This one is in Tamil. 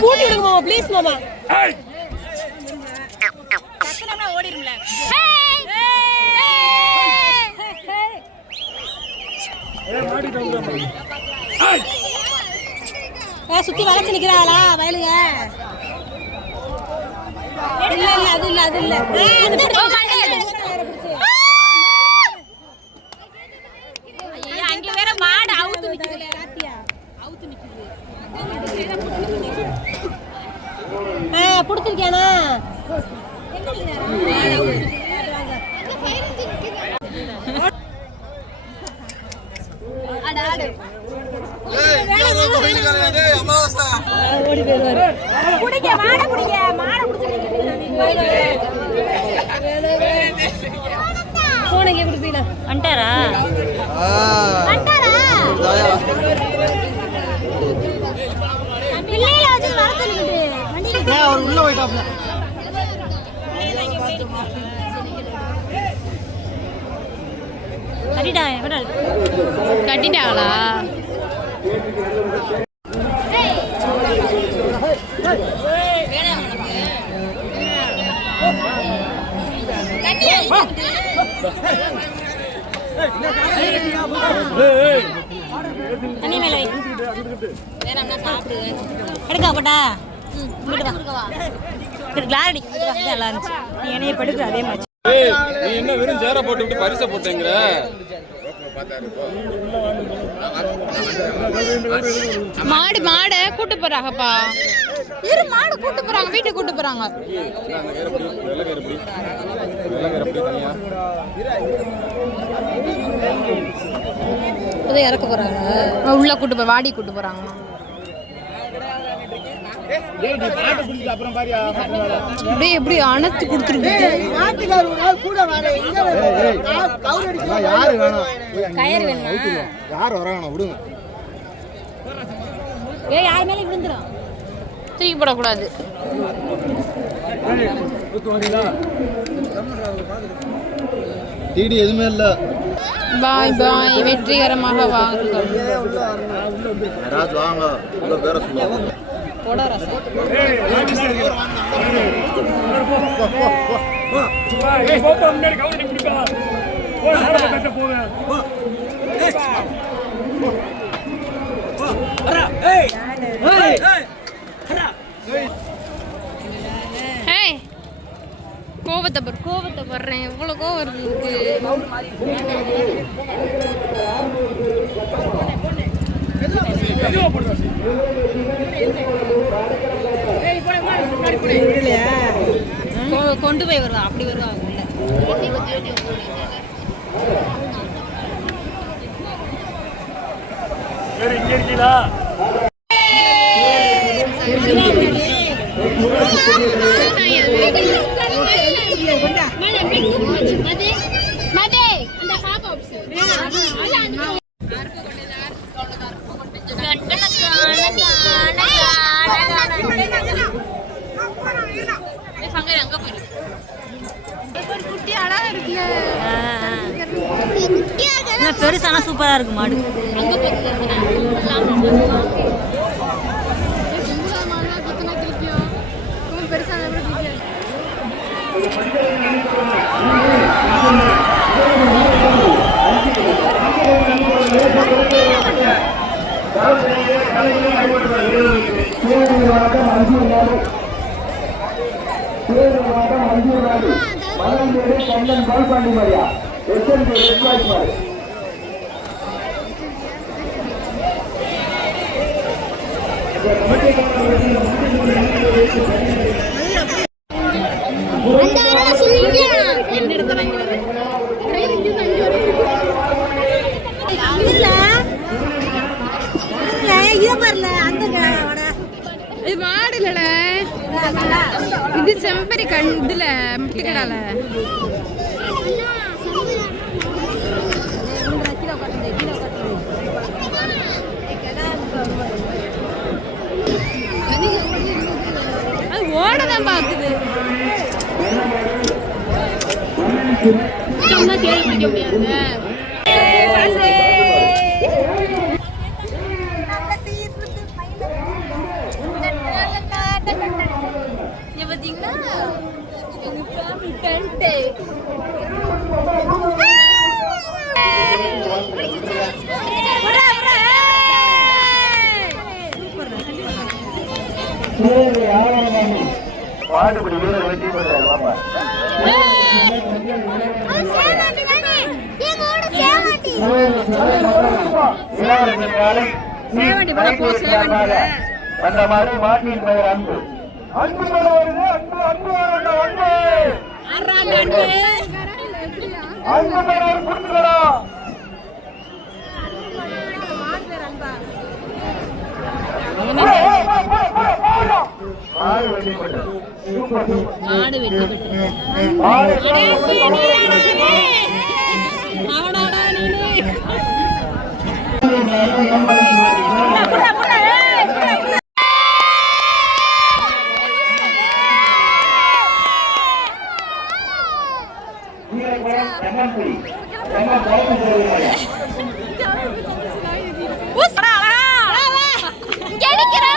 பூட்டி விடுங்க மாமா ப்ளீஸ் மாமா. ஏ, சுத்தி வளைச்சு நிக்கிறாளா வயலுங்க இல்ல இல்ல அது இல்ல அது இல்ல. ஆ, புடிச்சிருக்கியாண்ணா? புடிங்க மாடை புடிங்க. மாடை போன் அவர் உள்ள போயிட்டாப்ல. கட்டிட்டாங்க கட்டிட்டாங்களா? தண்ணி மேல வை. வேணாம்னா சாப்பிடு. எடுக்கா போட்டா ம் கிளாரடி நல்லா இருந்துச்சு நீ என்னைய படுக்கு அதே மாதிரி நீ என்ன வெறும் சேர போட்டு விட்டு பரிசை போட்டேங்கிற மாடு மாடை கூட்டு போறாங்கப்பா. இரு மாடு கூட்டு போறாங்க வீட்டுக்கு கூட்டு போறாங்க. அந்த வேற இறக்க போறாங்க. உள்ள கூட்டு போய் வாடி கூட்டு போறாங்க அப்படியே எப்படி அணைத்து கொடுத்துருக்கு யாரு வேணாம்? கயிறு வேணுமா? யார் விடுங்க. ஏ யார் மேலே விழுந்துரும்? தூக்கி போடக்கூடாது. டிடி எதுவுமே இல்ல. பாய் பாய். வெற்றிகரமாக வாங்க. சொல்லுவாங்க ஏய் கோவத்தை பாரு கோவத்தை படுறேன் எவ்வளோ கோவம் வருது இதுக்கு கொ- கொண்டு போய் வருவா அப்படி வருவா உள்ள இங்க இருக்கீங்களா? பெருசானா சூப்பரா இருக்கு மாடு. இல்ல இல்ல இத மரியா அந்த இது மாடு இது செம்பரி கண் இதுல தேடி பிடிக்க முடியாது மாடுபிடி வீரர் வெற்றி பெற்றார் காலை அந்த மாதிரி மாட்டின் பெயர் அன்பு அன்பு வருது அன்பு அன்பு அன்பு அன்பு பெயர் கொடுத்துக்கிறோம் மாடு வெற்றி Ini salah. Jadi kira